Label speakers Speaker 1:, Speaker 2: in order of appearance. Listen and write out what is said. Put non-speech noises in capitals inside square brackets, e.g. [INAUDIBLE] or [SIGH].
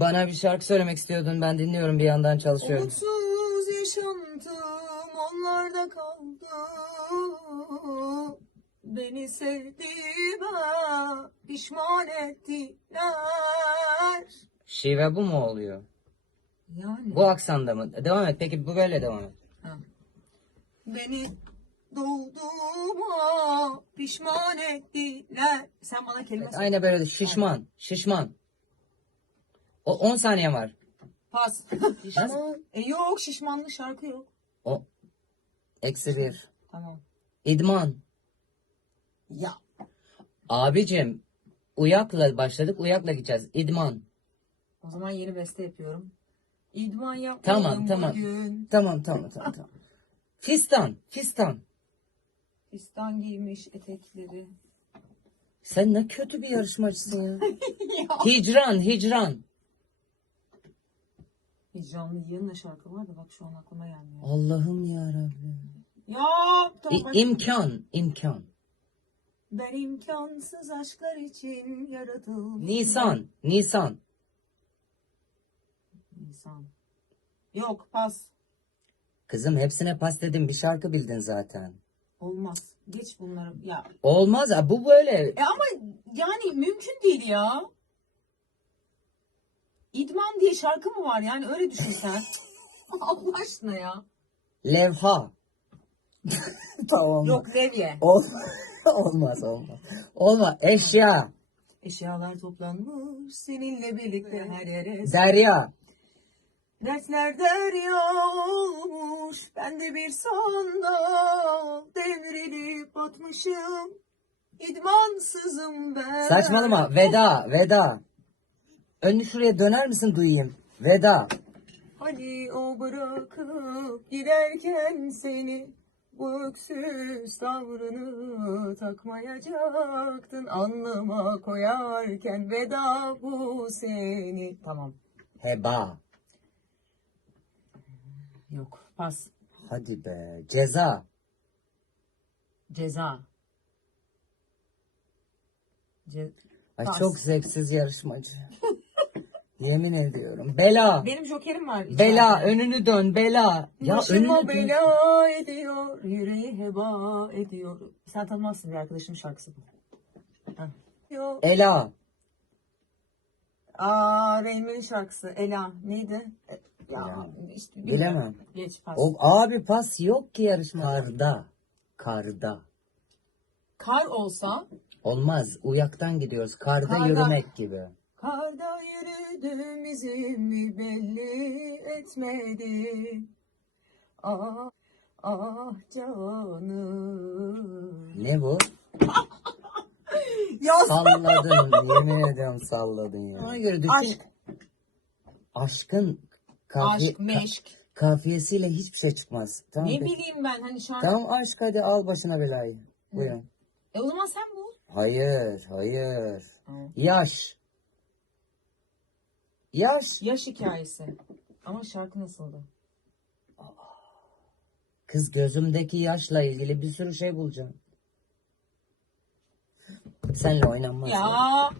Speaker 1: Bana bir şarkı söylemek istiyordun. Ben dinliyorum bir yandan çalışıyorum.
Speaker 2: Umutsuz yaşantım onlarda kaldı. Beni sevdiğime pişman ettiler.
Speaker 1: Şive bu mu oluyor?
Speaker 2: Yani.
Speaker 1: Bu aksanda mı? Devam et. Peki bu böyle devam et.
Speaker 2: Ha. Beni doğduğuma pişman ettiler. Sen bana kelime söyle.
Speaker 1: Aynı böyle şişman. Şişman. O 10 saniye var.
Speaker 2: Pas. [LAUGHS]
Speaker 1: Şişman.
Speaker 2: E yok şişmanlı şarkı yok.
Speaker 1: O eksi bir.
Speaker 2: Tamam.
Speaker 1: İdman.
Speaker 2: Ya.
Speaker 1: Abicim uyakla başladık. Uyakla gideceğiz. İdman.
Speaker 2: O zaman yeni beste yapıyorum. İdman yapmadım
Speaker 1: Tamam, tamam.
Speaker 2: bugün.
Speaker 1: Tamam tamam tamam. tamam. Fistan. Fistan.
Speaker 2: Fistan giymiş etekleri.
Speaker 1: Sen ne kötü bir yarışmacısın [LAUGHS] ya. hicran, hicran.
Speaker 2: Hicranlı yığınla şarkı var da bak şu an aklıma gelmiyor.
Speaker 1: Allah'ım ya Rabbi.
Speaker 2: Ya tamam. bak.
Speaker 1: imkan, imkan.
Speaker 2: Ben imkansız aşklar için yaratıldım.
Speaker 1: Nisan, Nisan.
Speaker 2: Nisan. Yok pas.
Speaker 1: Kızım hepsine pas dedim. Bir şarkı bildin zaten.
Speaker 2: Olmaz. Geç bunları. Ya.
Speaker 1: Olmaz. ha, Bu böyle.
Speaker 2: E ama yani mümkün değil ya. İdman diye şarkı mı var yani öyle düşün sen. [LAUGHS] Allah aşkına ya.
Speaker 1: Levha. [LAUGHS] tamam.
Speaker 2: Yok levye.
Speaker 1: Ol- [LAUGHS] olmaz, olmaz. Olmaz. Eşya.
Speaker 2: Eşyalar toplanmış seninle birlikte her yere.
Speaker 1: Derya.
Speaker 2: Dertler derya olmuş. Ben de bir sandal devrilip atmışım. İdmansızım ben.
Speaker 1: Saçmalama. Veda, veda. Önünü şuraya döner misin duyayım? Veda.
Speaker 2: Hani o bırakıp giderken seni bu öksüz tavrını takmayacaktın anlama koyarken veda bu seni. Tamam.
Speaker 1: Heba.
Speaker 2: Yok pas.
Speaker 1: Hadi be. Ceza.
Speaker 2: Ceza. Ce-
Speaker 1: Ay
Speaker 2: Pas.
Speaker 1: çok zevksiz yarışmacı. Yemin ediyorum. Bela.
Speaker 2: Benim jokerim var.
Speaker 1: Bela.
Speaker 2: içeride.
Speaker 1: Önünü dön. Bela. Ya
Speaker 2: Başıma
Speaker 1: önünü dön.
Speaker 2: bela ediyor, yüreği heba ediyor. Sen tanımazsın bir arkadaşım şarkısı bu. Yo.
Speaker 1: Ela.
Speaker 2: Aa Reymen'in şarkısı Ela neydi? E, Ya
Speaker 1: Ya,
Speaker 2: işte bilmiyorum.
Speaker 1: Bilemem.
Speaker 2: Geç pas.
Speaker 1: O, abi pas yok ki yarışma. Karda. Karda.
Speaker 2: Kar olsa
Speaker 1: Olmaz. Uyaktan gidiyoruz. Karda,
Speaker 2: Karda.
Speaker 1: yürümek gibi.
Speaker 2: Karda yürüdüm izimi belli etmedi. Ah ah canım.
Speaker 1: Ne bu? [LAUGHS]
Speaker 2: Ya
Speaker 1: Salladın. yemin ediyorum salladın ya. Ona göre düşün.
Speaker 2: Aşk.
Speaker 1: Aşkın kafi-
Speaker 2: aşk meşk.
Speaker 1: kafiyesiyle hiçbir şey çıkmaz. Tamam,
Speaker 2: Ne
Speaker 1: peki.
Speaker 2: bileyim ben hani şarkı.
Speaker 1: Tamam aşk hadi al başına belayı. Buyurun.
Speaker 2: E o zaman sen bul.
Speaker 1: Hayır, hayır.
Speaker 2: Tamam.
Speaker 1: Yaş. Yaş.
Speaker 2: Yaş hikayesi. Ama şarkı nasıldı?
Speaker 1: Kız gözümdeki yaşla ilgili bir sürü şey bulacağım. Senle oynanmaz. ya.
Speaker 2: Ya